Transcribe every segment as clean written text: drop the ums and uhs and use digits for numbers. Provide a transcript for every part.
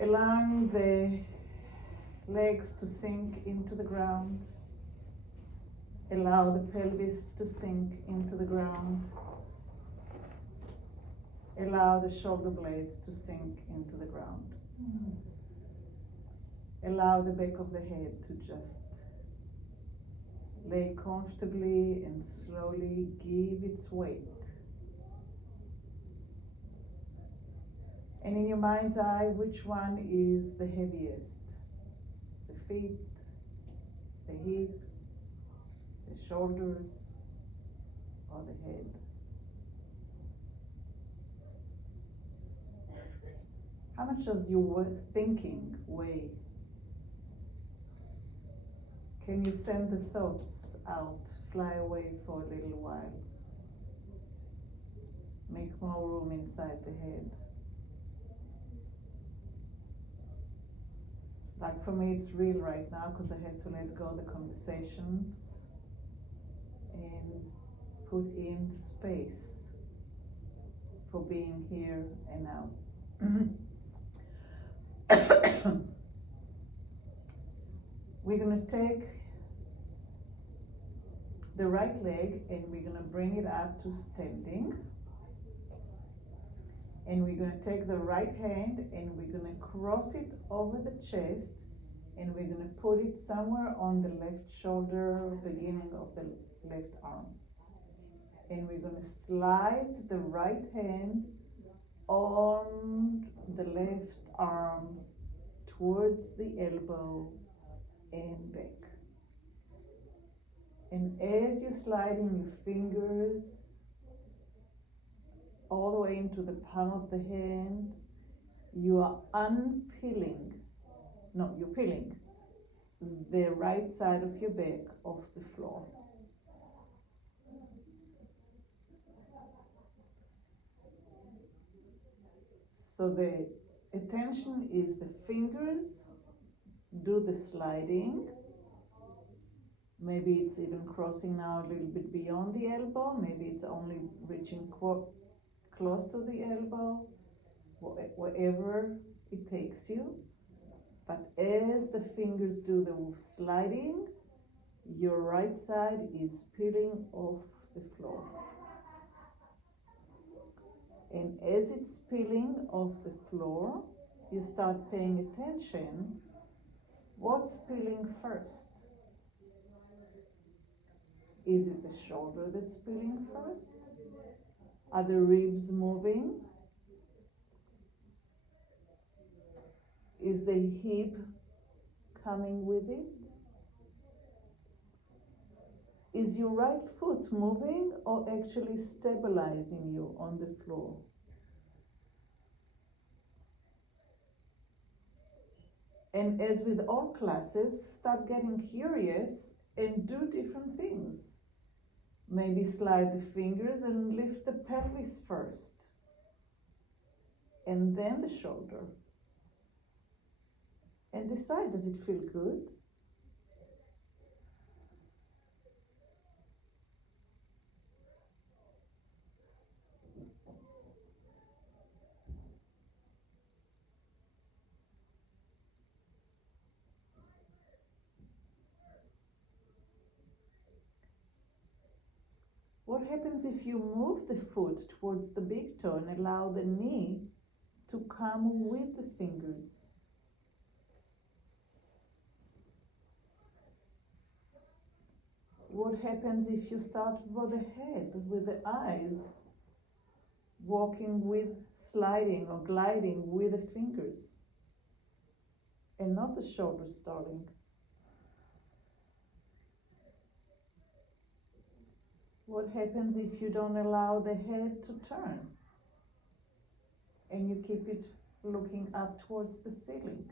Allowing the legs to sink into the ground. Allow the pelvis to sink into the ground. Allow the shoulder blades to sink into the ground. Allow the back of the head to just lay comfortably and slowly give its weight. And in your mind's eye, which one is the heaviest? The feet, the hip, the shoulders, or the head? How much does your thinking weigh? Can you send the thoughts out, fly away for a little while? Make more room inside the head. Like for me, it's real right now because I had to let go of the conversation and put in space for being here and now. We're going to take the right leg and we're going to bring it up to standing. And we're going to take the right hand and we're going to cross it over the chest and we're going to put it somewhere on the left shoulder, beginning of the left arm. And we're going to slide the right hand on the left arm towards the elbow and back. And as you're sliding your fingers all the way into the palm of the hand, you are peeling the right side of your back off the floor. So the attention is the fingers do the sliding. Maybe it's even crossing now a little bit beyond the elbow. Maybe it's only reaching close to the elbow, wherever it takes you. But as the fingers do the sliding, your right side is peeling off the floor. And as it's peeling off the floor, you start paying attention. What's peeling first? Is it the shoulder that's peeling first? Are the ribs moving? Is the hip coming with it? Is your right foot moving or actually stabilizing you on the floor? And as with all classes, start getting curious and do different things. Maybe slide the fingers and lift the pelvis first, and then the shoulder. And decide, does it feel good? What happens if you move the foot towards the big toe and allow the knee to come with the fingers? What happens if you start with the head, with the eyes, walking with, sliding or gliding with the fingers, and not the shoulders starting? What happens if you don't allow the head to turn and you keep it looking up towards the ceiling?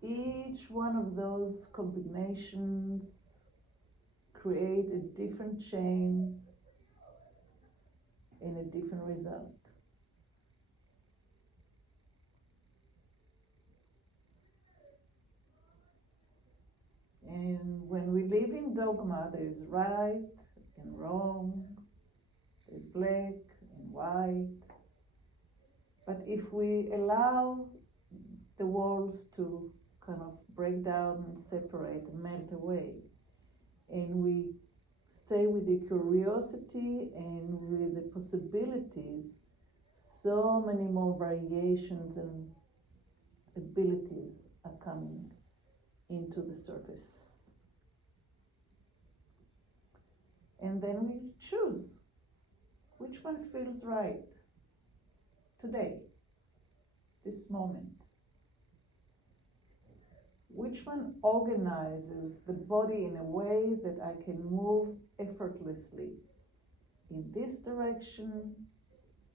Each one of those combinations create a different chain and a different result. And when we live in dogma, there's right and wrong, there's black and white, But if we allow the walls to kind of break down and separate and melt away, and we stay with the curiosity and with the possibilities, so many more variations and abilities are coming into the surface. And then we choose which one feels right today, this moment. Which one organizes the body in a way that I can move effortlessly in this direction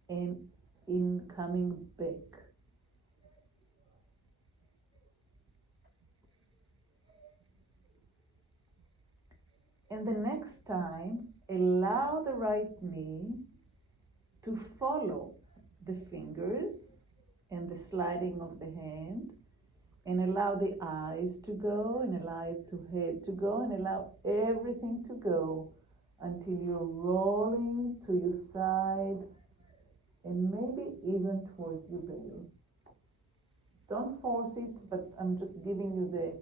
and in coming back. And the next time, allow the right knee to follow the fingers and the sliding of the hand, and allow the eyes to go, and allow the head to go, and allow everything to go until you're rolling to your side and maybe even towards your belly. Don't force it, but I'm just giving you the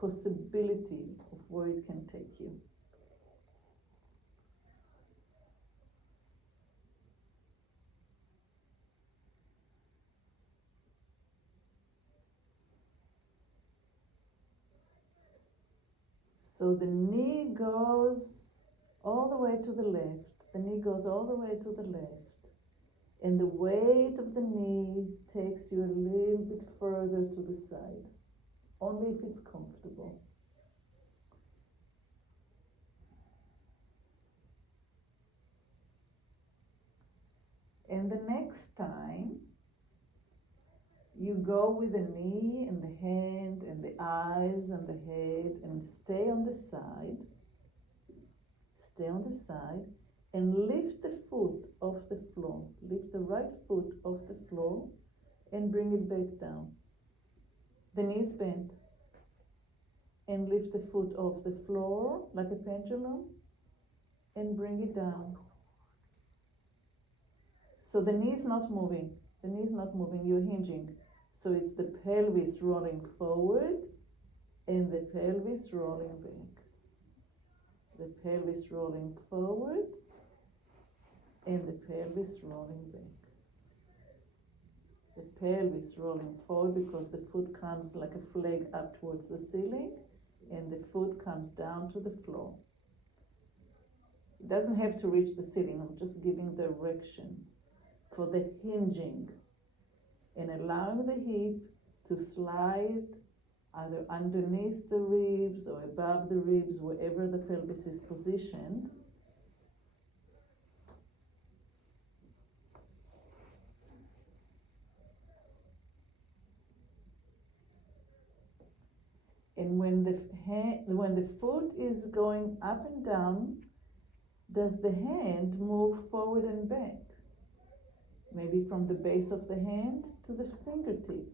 possibility of where it can take you. So the knee goes all the way to the left. The knee goes all the way to the left. And the weight of the knee takes you a little bit further to the side, only if it's comfortable. And the next time, you go with the knee and the hand and the eyes and the head and stay on the side. Stay on the side and lift the foot off the floor. Lift the right foot off the floor and bring it back down. The knees bent. And lift the foot off the floor like a pendulum and bring it down. So the knee is not moving. The knee is not moving. You're hinging. So it's the pelvis rolling forward and the pelvis rolling back. The pelvis rolling forward and the pelvis rolling back. The pelvis rolling forward because the foot comes like a flag up towards the ceiling and the foot comes down to the floor. It doesn't have to reach the ceiling. I'm just giving direction for the hinging and allowing the hip to slide either underneath the ribs or above the ribs, wherever the pelvis is positioned. And when the foot is going up and down, does the hand move forward and back? Maybe from the base of the hand to the fingertip.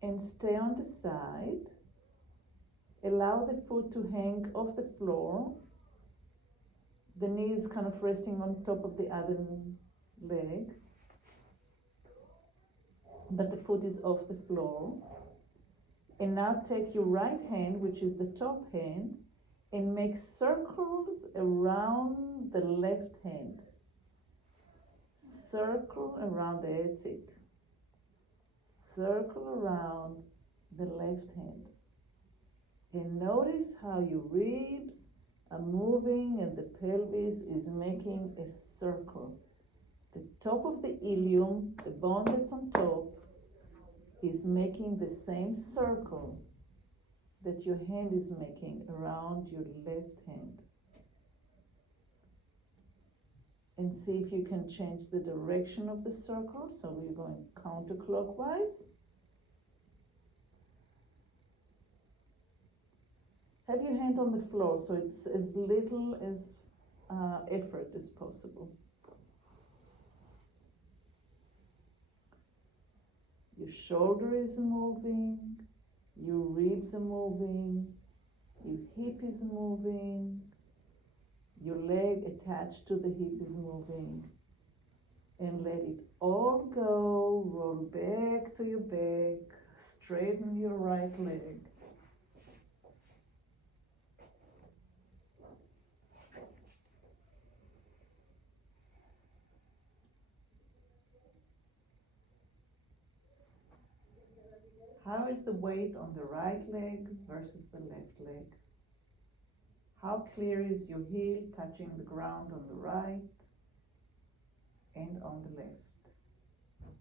And stay on the side. Allow the foot to hang off the floor. The knee is kind of resting on top of the other leg. But the foot is off the floor. And now take your right hand, which is the top hand, and make circles around the left hand. Circle around, that's it. Circle around the left hand. And notice how your ribs are moving and the pelvis is making a circle. The top of the ilium, the bone that's on top, is making the same circle that your hand is making around your left hand. And see if you can change the direction of the circle. So we're going counterclockwise. Have your hand on the floor so it's as little as effort as possible. Your shoulder is moving, your ribs are moving, your hip is moving, your leg attached to the hip is moving. And let it all go. Roll back to your back, straighten your right leg. How is the weight on the right leg versus the left leg? How clear is your heel touching the ground on the right and on the left?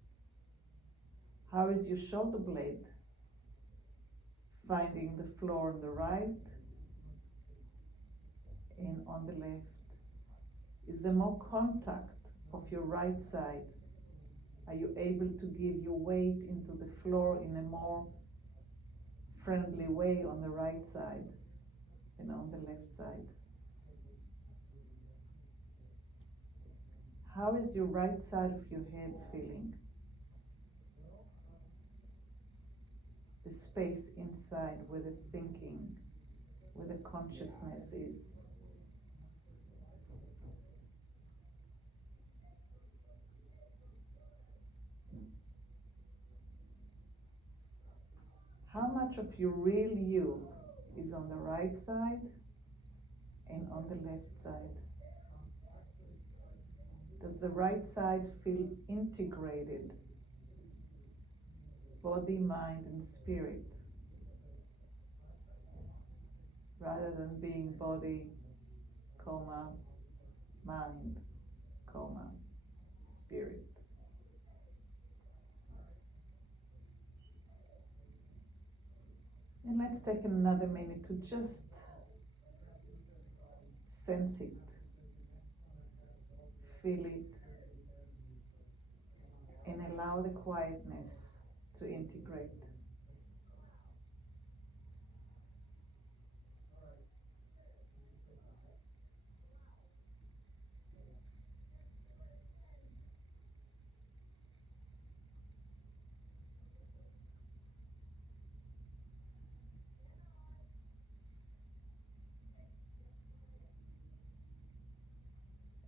How is your shoulder blade finding the floor on the right and on the left? Is there more contact of your right side? Are you able to give your weight into the floor in a more friendly way on the right side than on the left side? How is your right side of your head feeling? The space inside where the thinking, where the consciousness is. How much of your real you is on the right side and on the left side? Does the right side feel integrated? Body, mind, and spirit, rather than being body, comma, mind, comma, spirit. And let's take another minute to just sense it, feel it, and allow the quietness to integrate.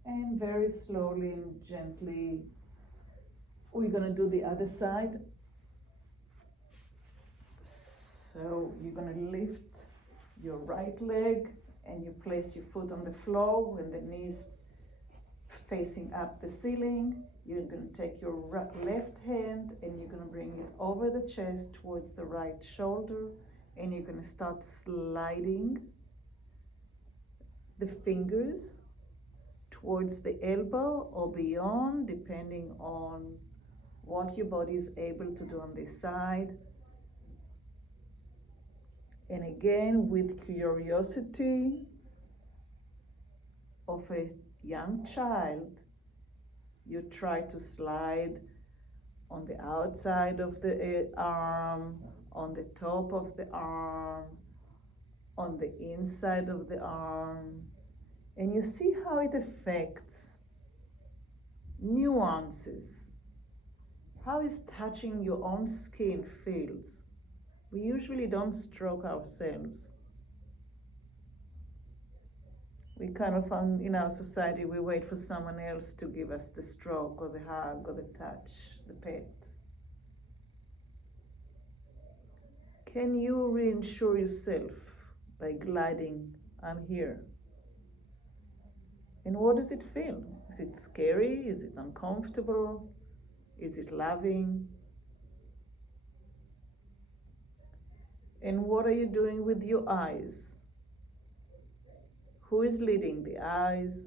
And very slowly and gently, we're going to do the other side. So you're going to lift your right leg and you place your foot on the floor with the knees facing up the ceiling. You're going to take your left hand and you're going to bring it over the chest towards the right shoulder, and you're going to start sliding the fingers towards the elbow or beyond, depending on what your body is able to do on this side. And again, with curiosity of a young child, you try to slide on the outside of the arm, on the top of the arm, on the inside of the arm, and you see how it affects nuances. How is touching your own skin feels. We usually don't stroke ourselves. We kind of, in our society, we wait for someone else to give us the stroke or the hug or the touch, the pet. Can you reassure yourself by gliding, I'm here? And what does it feel? Is it scary? Is it uncomfortable? Is it loving? And what are you doing with your eyes? Who is leading? The eyes,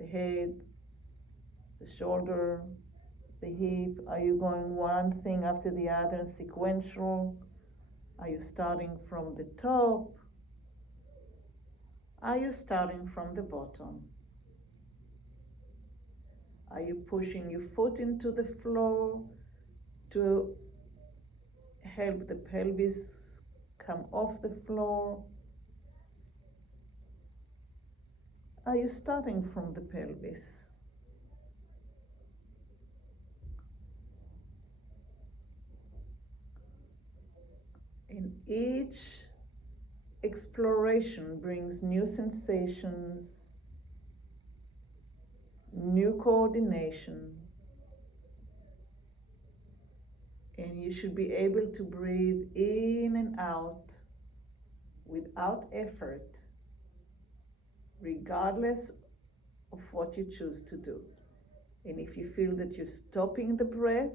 the head, the shoulder, the hip? Are you going one thing after the other, sequential? Are you starting from the top? Are you starting from the bottom? Are you pushing your foot into the floor to help the pelvis come off the floor? Are you starting from the pelvis? And each exploration brings new sensations, new coordination, and you should be able to breathe in and out without effort, regardless of what you choose to do. And if you feel that you're stopping the breath,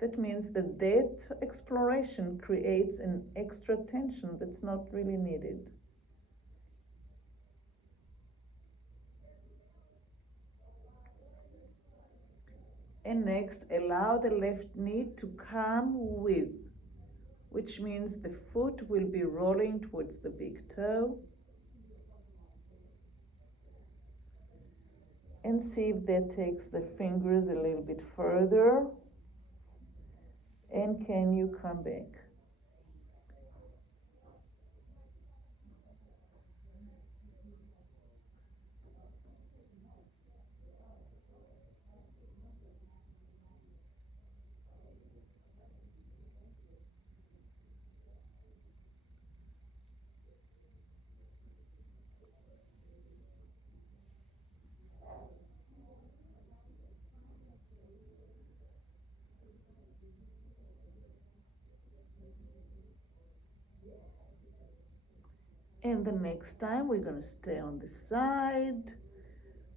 that means that exploration creates an extra tension that's not really needed. And next, allow the left knee to come with, which means the foot will be rolling towards the big toe. And see if that takes the fingers a little bit further. And can you come back? And the next time we're going to stay on the side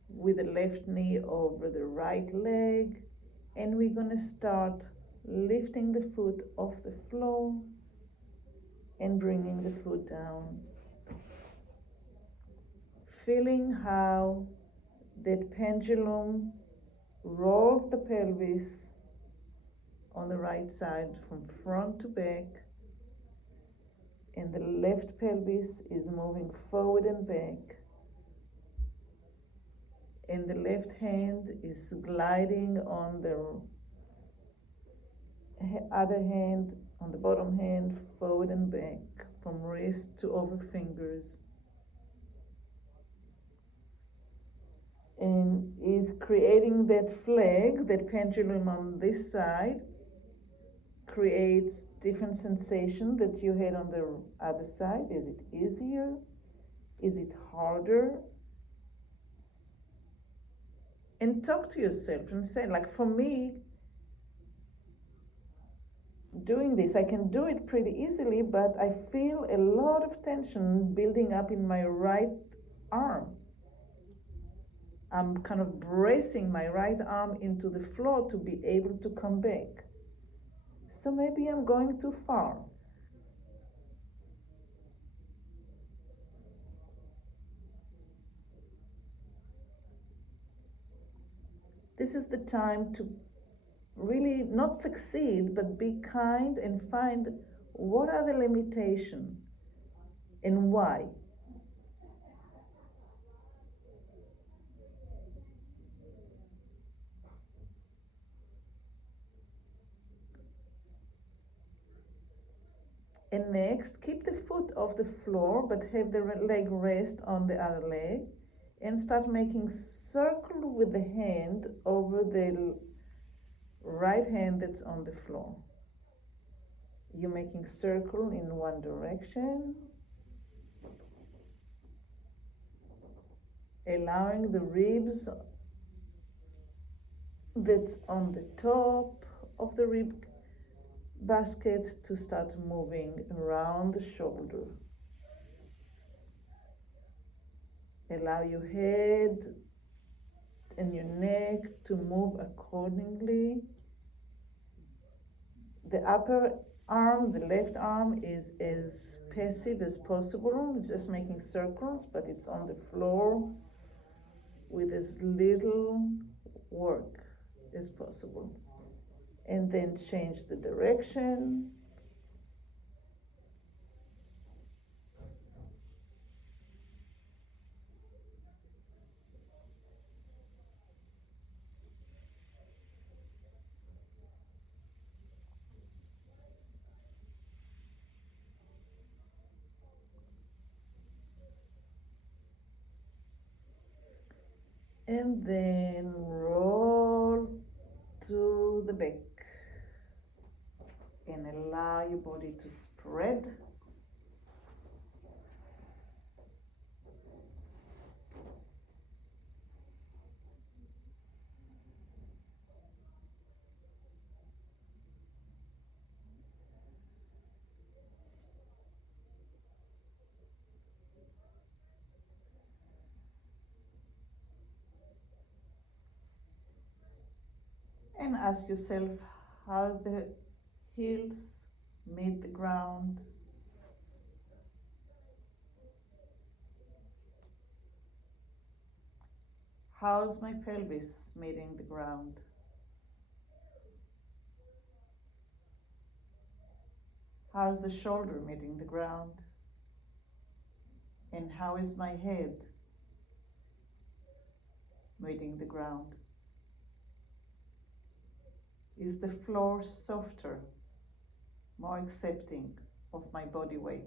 with the left knee over the right leg, and we're going to start lifting the foot off the floor and bringing the foot down. Feeling how that pendulum rolls the pelvis on the right side from front to back, and the left pelvis is moving forward and back, and the left hand is gliding on the other hand, on the bottom hand, forward and back, from wrist to over fingers, and is creating that flag, that pendulum on this side, creates different sensation that you had on the other side. Is it easier? Is it harder? And talk to yourself and say, like, for me, doing this, I can do it pretty easily, but I feel a lot of tension building up in my right arm. I'm kind of bracing my right arm into the floor to be able to come back. So maybe I'm going too far. This is the time to really not succeed, but be kind and find what are the limitations and why. And next, keep the foot off the floor, but have the leg rest on the other leg, and start making circle with the hand over the right hand that's on the floor. You're making circle in one direction, allowing the ribs that's on the top of the rib basket to start moving around the shoulder. Allow your head and your neck to move accordingly. The upper arm, the left arm, is as passive as possible, just making circles, but it's on the floor with as little work as possible. And then change the direction. And then roll to the back and allow your body to spread. red. And ask yourself how the heels meet the ground. How's my pelvis meeting the ground? How's the shoulder meeting the ground? And how is my head meeting the ground? Is the floor softer, more accepting of my body weight?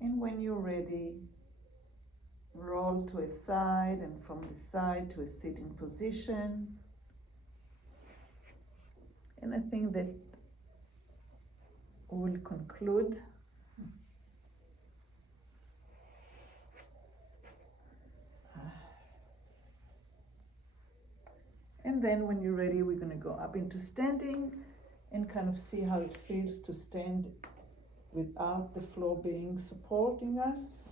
And when you're ready, roll to a side and from the side to a sitting position. And I think that we'll conclude. And then when you're ready, we're going to go up into standing and kind of see how it feels to stand without the floor being supporting us.